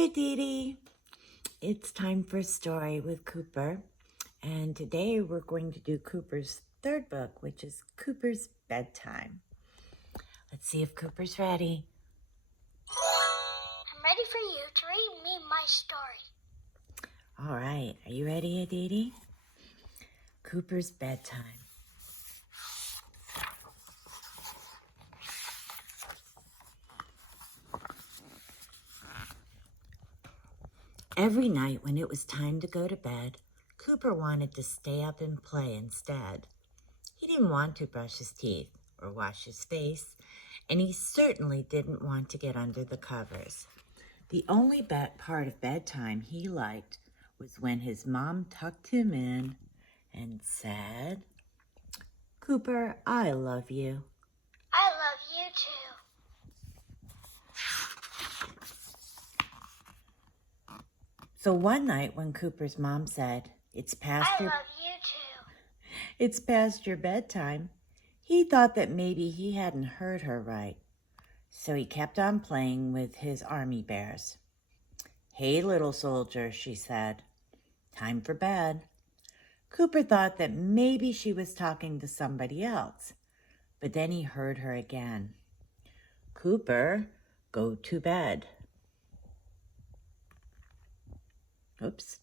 Hey, Dee. It's time for a story with Cooper. And today we're going to do Cooper's third book, which is Cooper's Bedtime. Let's see if Cooper's ready. I'm ready for you to read me my story. All right. Are you ready, Aditi? Cooper's Bedtime. Every night when it was time to go to bed, Cooper wanted to stay up and play instead. He didn't want to brush his teeth or wash his face, and he certainly didn't want to get under the covers. The only part of bedtime he liked was when his mom tucked him in and said, "Cooper, I love you." I love you too. So one night when Cooper's mom said, It's past I love you too. your bedtime, he thought that maybe he hadn't heard her right. So he kept on playing with his army bears. "Hey, little soldier," she said. "Time for bed." Cooper thought that maybe she was talking to somebody else, but then he heard her again. "Cooper, go to bed." Oops.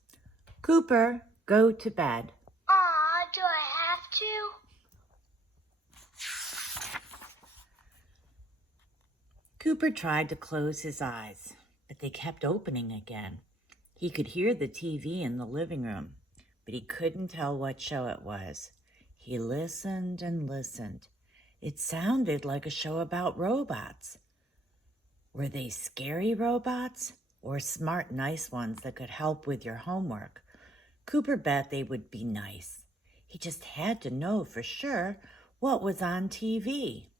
"Cooper, go to bed." Aw, do I have to? Cooper tried to close his eyes, but they kept opening again. He could hear the TV in the living room, but he couldn't tell what show it was. He listened and listened. It sounded like a show about robots. Were they scary robots or smart, nice ones that could help with your homework? Cooper bet they would be nice. He just had to know for sure what was on TV.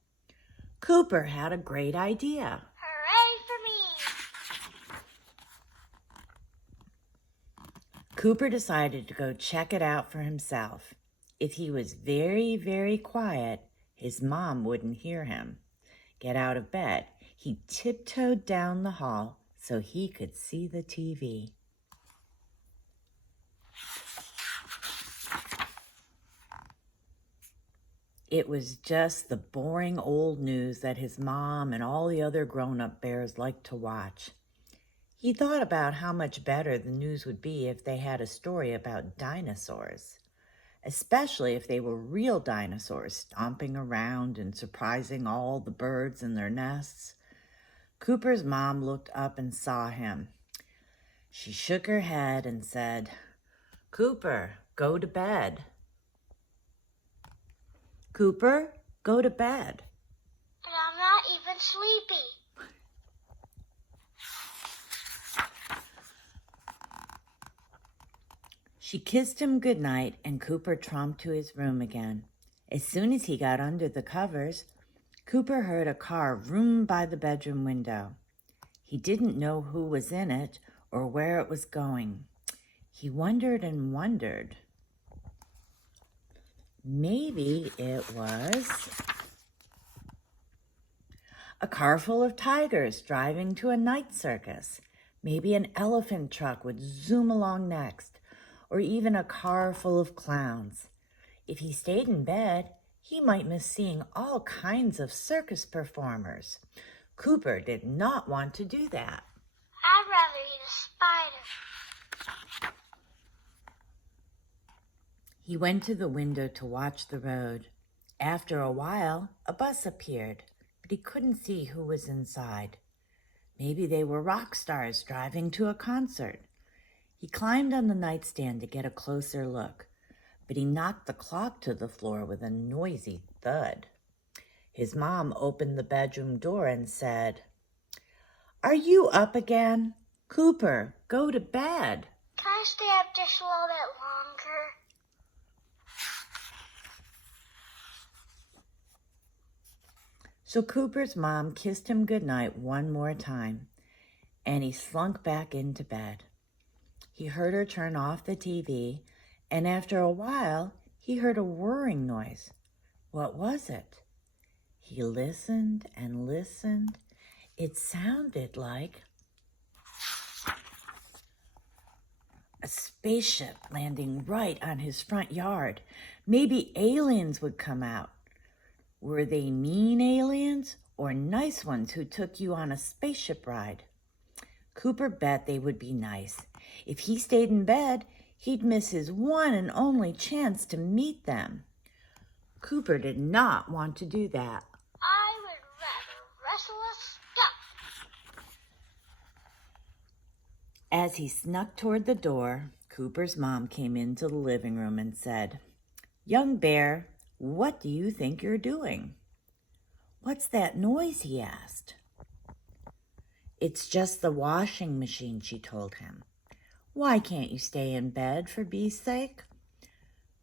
Cooper had a great idea. Hooray for me! Cooper decided to go check it out for himself. If he was very, very quiet, his mom wouldn't hear him. Get out of bed, he tiptoed down the hall so he could see the TV. It was just the boring old news that his mom and all the other grown-up bears liked to watch. He thought about how much better the news would be if they had a story about dinosaurs, especially if they were real dinosaurs stomping around and surprising all the birds in their nests. Cooper's mom looked up and saw him. She shook her head and said, "Cooper, go to bed." "Cooper, go to bed." But I'm not even sleepy. She kissed him goodnight, and Cooper tromped to his room again. As soon as he got under the covers, Cooper heard a car vroom by the bedroom window. He didn't know who was in it or where it was going. He wondered and wondered. Maybe it was a car full of tigers driving to a night circus. Maybe an elephant truck would zoom along next, or even a car full of clowns. If he stayed in bed, he might miss seeing all kinds of circus performers. Cooper did not want to do that. I'd rather eat a spider. He went to the window to watch the road. After a while, a bus appeared, but he couldn't see who was inside. Maybe they were rock stars driving to a concert. He climbed on the nightstand to get a closer look, but he knocked the clock to the floor with a noisy thud. His mom opened the bedroom door and said, "Are you up again? Cooper, go to bed." Can I stay up just a little bit longer? So Cooper's mom kissed him goodnight one more time, and he slunk back into bed. He heard her turn off the TV, and after a while, he heard a whirring noise. What was it? He listened and listened. It sounded like a spaceship landing right on his front yard. Maybe aliens would come out. Were they mean aliens or nice ones who took you on a spaceship ride? Cooper bet they would be nice. If he stayed in bed, he'd miss his one and only chance to meet them. Cooper did not want to do that. I would rather wrestle a skunk. As he snuck toward the door, Cooper's mom came into the living room and said, "Young bear, what do you think you're doing?" "What's that noise?" he asked. "It's just the washing machine," she told him. "Why can't you stay in bed, for beast's sake?"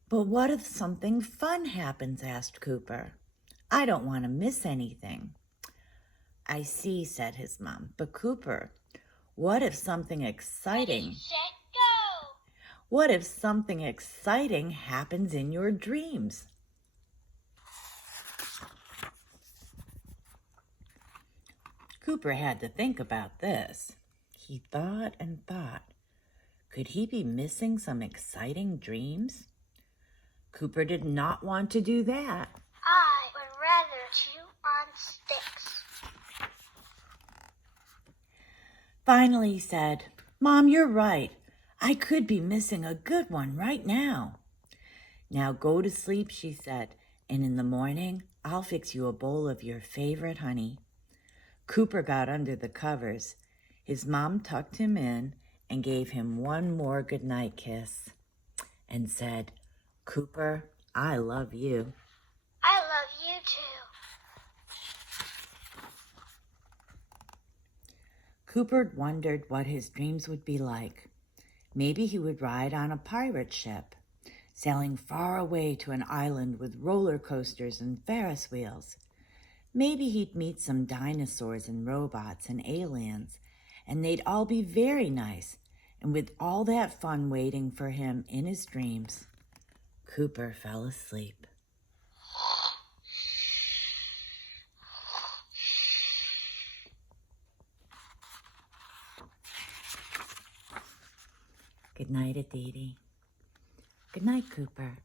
"But what if something fun happens?" asked Cooper. "I don't want to miss anything." "I see," said his mom. "But Cooper, what if something exciting... Ready, set, go. What if something exciting happens in your dreams?" Cooper had to think about this. He thought and thought. Could he be missing some exciting dreams? Cooper did not want to do that. I would rather chew on sticks. Finally, he said, "Mom, you're right. I could be missing a good one right now." "Now go to sleep," she said, "and in the morning, I'll fix you a bowl of your favorite honey." Cooper got under the covers. His mom tucked him in and gave him one more goodnight kiss and said, "Cooper, I love you." I love you too. Cooper wondered what his dreams would be like. Maybe he would ride on a pirate ship, sailing far away to an island with roller coasters and Ferris wheels. Maybe he'd meet some dinosaurs and robots and aliens, and they'd all be very nice, and with all that fun waiting for him in his dreams, Cooper fell asleep. Good night, Aditi. Good night, Cooper.